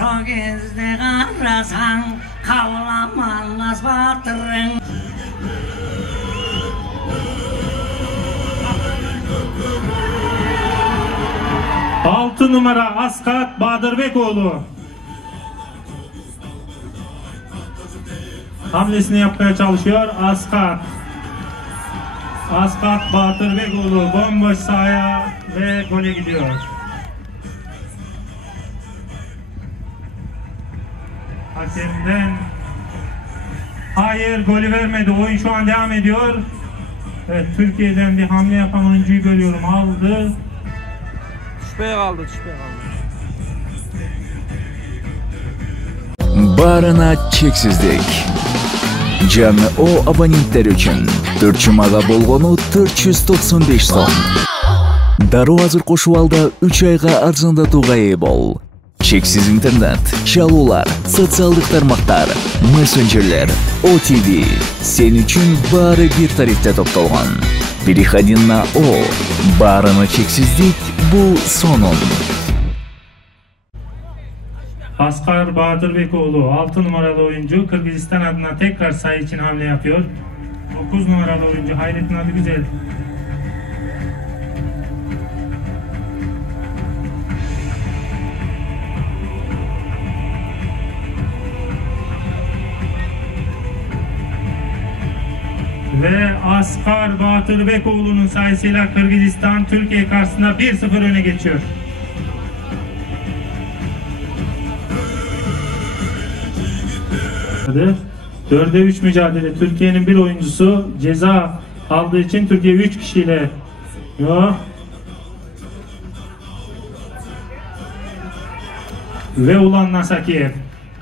Çok izli karasan kavlamanız batırın. 6 numara Askat Badırbekoğlu hamlesini yapmaya çalışıyor. Askat Badırbekoğlu bomboş sahaya ve gole gidiyor. Hakemden hayır, golü vermedi. Oyun şu an devam ediyor. Evet, Türkiye'den bir hamle yapan oyuncuyu görüyorum. Aldı. Şüpheye kaldı. Barına çeksizlik. Canlı o abonentler üçün 4 cumaga болгону 495 сом. Дароо азыр кошуп ал да 3 айга арзандатууга ээ бол. Чексиз интернет, чалуулар, социалдык тармактар, мессенджерлер, OTV сен үчүн баары бир тарифте топтолгон. Переходи на О. Барына чексиздик бул сонун. Askar Badırbekoğlu 6 numaralı oyuncu Kırgızistan adına tekrar sayı için hamle yapıyor. 9 numaralı oyuncu Hayrettin Ali Güzel. Ve Askar Badırbekoğlu'nun sayısıyla Kırgızistan Türkiye karşısında 1-0 öne geçiyor. Hadi. 4'e 3 mücadele. Türkiye'nin bir oyuncusu ceza aldığı için Türkiye 3 kişiyle ve Ulan Nasakiyev.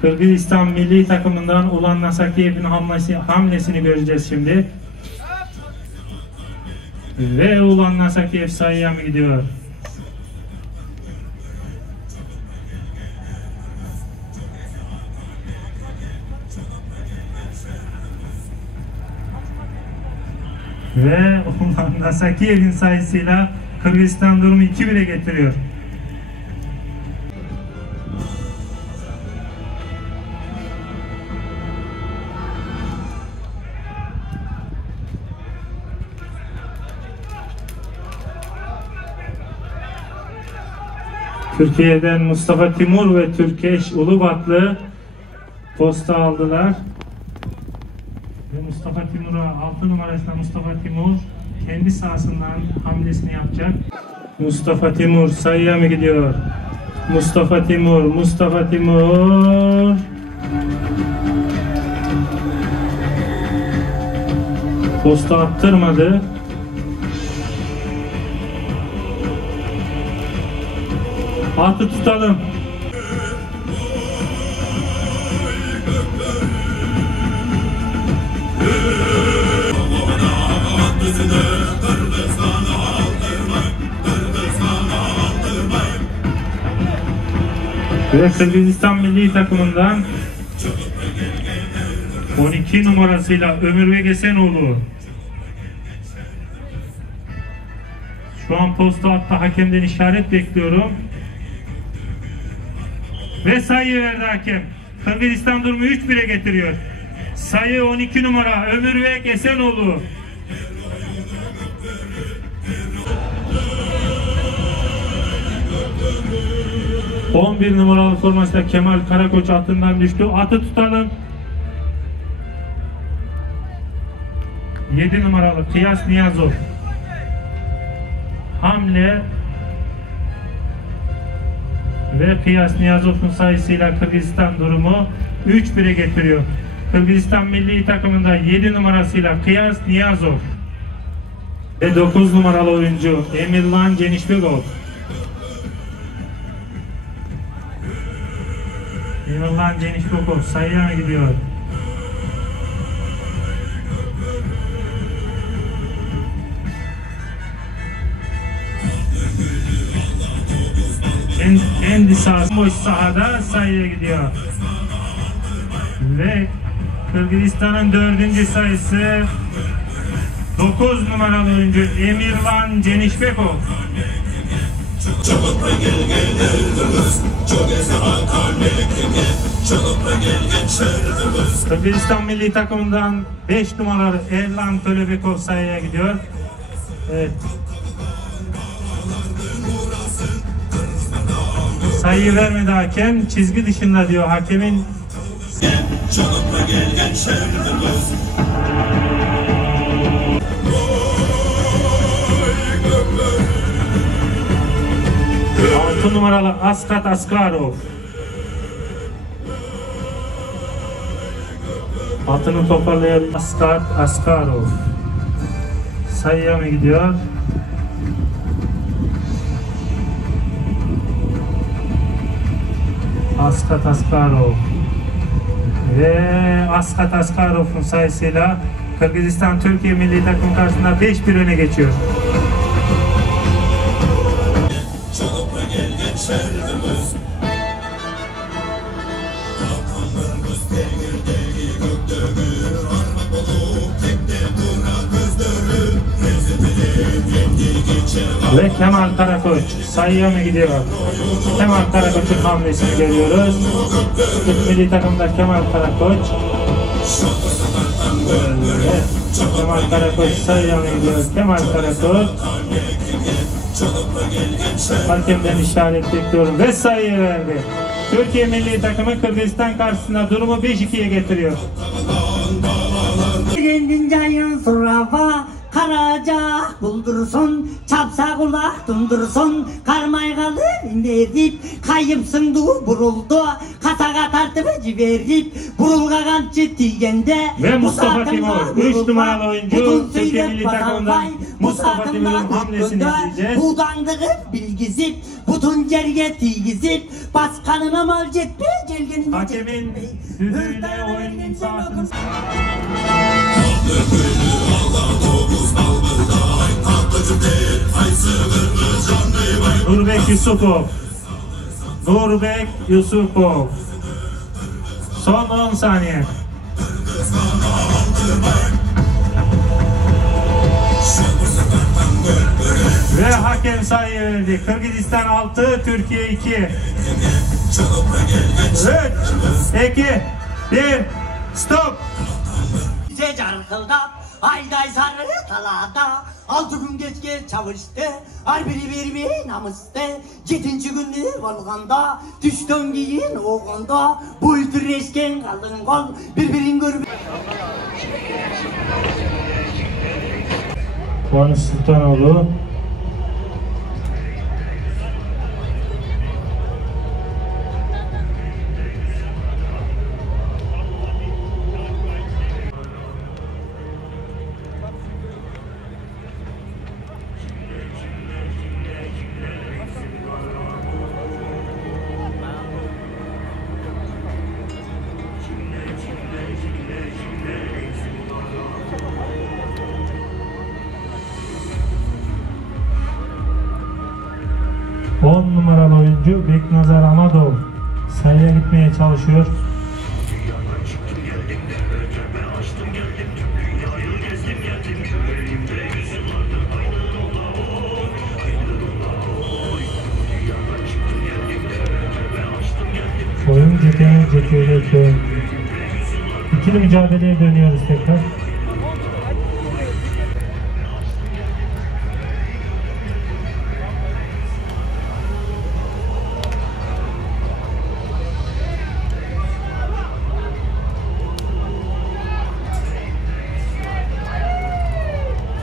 Kırgızistan milli takımından Ulan Nasakiyev'in hamlesini göreceğiz şimdi. Ve Ulan Nasakiyev sayıya mı gidiyor? Ve Ulan Nasakiyev'in sayısıyla Kırgızistan durumu 2-1'e getiriyor. Türkiye'den Mustafa Timur ve Türkeş Ulubatlı posta aldılar. Ve Mustafa Timur'a 6 numarasında Mustafa Timur kendi sahasından hamlesini yapacak. Mustafa Timur sayıya mı gidiyor? Mustafa Timur. Posta attırmadı. Atı tutalım. Ve Kırgızistan milli takımından 12 numarasıyla Ömürbek Esenoğlu. Şu an posta hatta hakemden işaret bekliyorum. Ve sayı verdi hakem. Kırgızistan durumu 3-1'e getiriyor. Sayı 12 numara Ömürbek Esenoğlu. ...11 numaralı formasıyla Kemal Karakoç atından düştü. Atı tutalım. 7 numaralı Kıyas Niyazov. Hamle. Ve Kıyas Niyazov'un sayısıyla Kırgızistan durumu 3-1'e getiriyor. Kırgızistan milli takımında 7 numarasıyla Kıyas Niyazov. Ve 9 numaralı oyuncu Emirlan Genişbekov. Emirlan Genişbekov sayıya gidiyor. Kendi sahası boş sahada sayıya gidiyor. Ve Kırgızistan'ın 4. sayısı 9 numaralı oyuncu Emirlan Genişbekov. Kırgızistan milli takımından 5 numaralı Erlan Tölebekov sahaya gidiyor. Evet. Sayıyı vermedi hakem. Çizgi dışında diyor hakemin. Altı numaralı Askat Askarov. Altını toparlayan Askat Askarov. Sayıya mı gidiyor? Askat Askarov. Ve Askat Askarov'un sayısıyla Kırgızistan Türkiye milli takım karşısında 5-1 öne geçiyor. Ve Kemal Karakoç sayıya mı gidiyor? Kemal Karakoç'un hamlesini görüyoruz. Türk milli takımda Kemal Karakoç. Evet. Kemal Karakoç sayıya mı gidiyor? Kemal Karakoç. Hakemden işaret bekliyorum ve sayıyı verdi. Türkiye milli takımı Kırgızistan karşısında durumu 5-2'ye getiriyor. Kendince surava Karaca buldursun, çapsa kulak dundursun, karmaygalı indirip, kayıpsın buruldu, kataga tartıp civerip, burulga kamçı tigende. Ve Mustafa Timur, 3 numaralı oyuncu, Türkiye milli takımından Mustafa Timur'un hamlesini izleyeceğiz. Budandığı bilgizip, bütün cerge tigizip, baskanına mal cepbe, celgenin hakemin düdüğüyle oyunun sahasını... Nurbek Yusupov. Nurbek Yusupov. Son 10 saniye. Ve hakem sayı verdi. Kırgızistan 6, Türkiye 2. 3, 2, 1, stop. Bize carkıldap, ayday sarı talada, 6 gün geçke çalıştı, her biri bir namuste, 7. günü olganda, düştün giyin oğanda, bu ütüreşken kaldın kol, birbirin görüp... Kuanış Sultanoğlu. Numaralı oyuncu Beknazar Amadov sayıya gitmeye çalışıyor. Oyun cepheyle ikili mücadeleye dönüyoruz tekrar.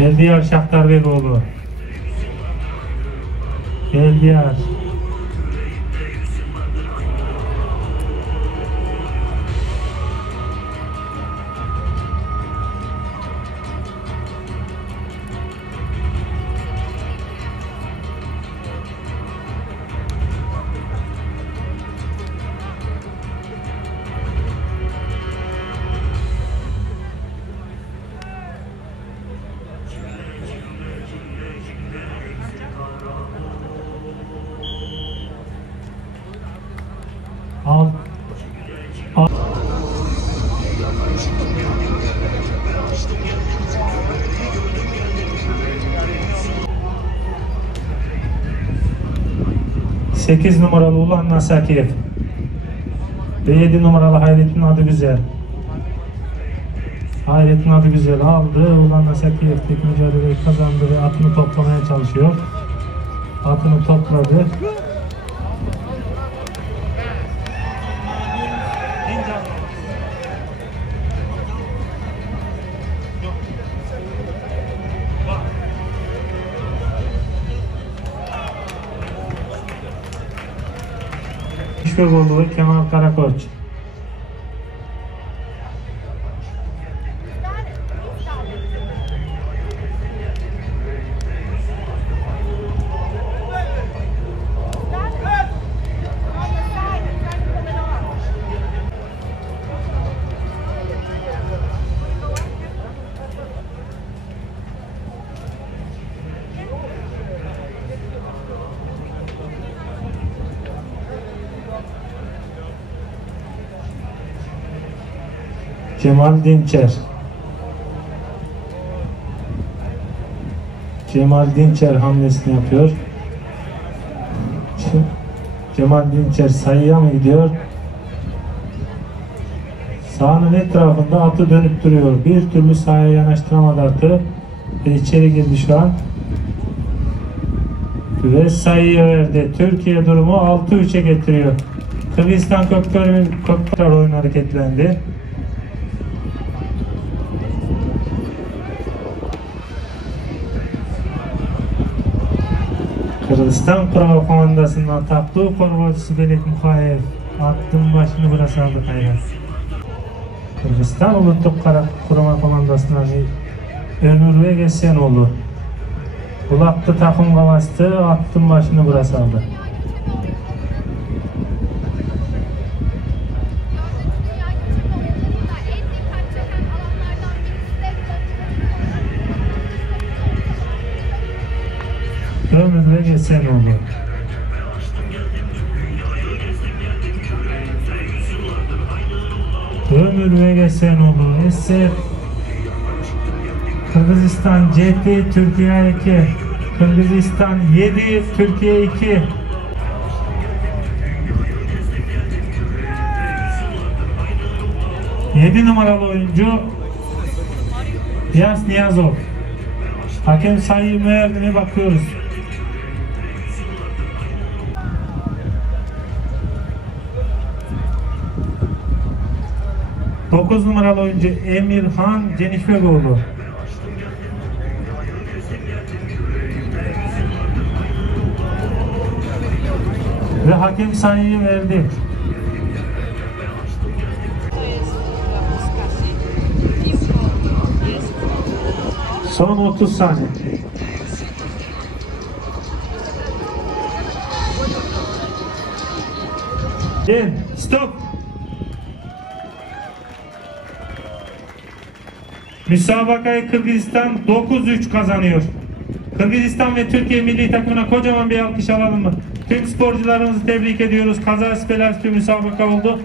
Eldiyar Şahtarbegoğlu. Eldiyar. 8 numaralı Ulan Nasakiyev ve 7 numaralı Hayrettin Adıgüzel. Hayrettin Adıgüzel aldı. Ulan Nasakiyev tek mücadeleyi kazandı ve atını toplamaya çalışıyor. Atını topladı. Şüphegolu Kemal Karakoç. Cemal Dinçer. Cemal Dinçer hamlesini yapıyor. Cemal Dinçer sayıya mı gidiyor? Sahanın etrafında atı dönüp duruyor. Bir türlü sahaya yanaştıramadı atı. Ve içeri girdi şu an. Ve sayıya verdi. Türkiye durumu 6-3'e getiriyor. Kırgızistan Kökler oyun hareketlendi. Kırgızistan Kurama Komandası'nın ataklı koruvacısı Belet Mukayev attın başını bıra saldı kaygan. Kırgızistan Ulutluk Kurama Komandası'ndan Ömür ve Gesenoğlu Ulattı takımga bastı, attın başını bıra saldı. Ömür ve Gesenoğlu. Ömür ve Gesenoğlu. Esse Kırgızistan CT Türkiye 2. Kırgızistan 7 Türkiye 2. Yedi numaralı oyuncu Yas Niyazov. Hakem sayı verdi mi bakıyoruz. Dokuz numaralı oyuncu Emirhan Cenişbegoğlu. Ve hakem sayıyı verdi. Son 30 saniye. Gel, stop. Müsabakayı Kırgızistan 9-3 kazanıyor. Kırgızistan ve Türkiye milli takımına kocaman bir alkış alalım mı? Tüm sporcularımızı tebrik ediyoruz. Kazasız belasız bir müsabaka oldu.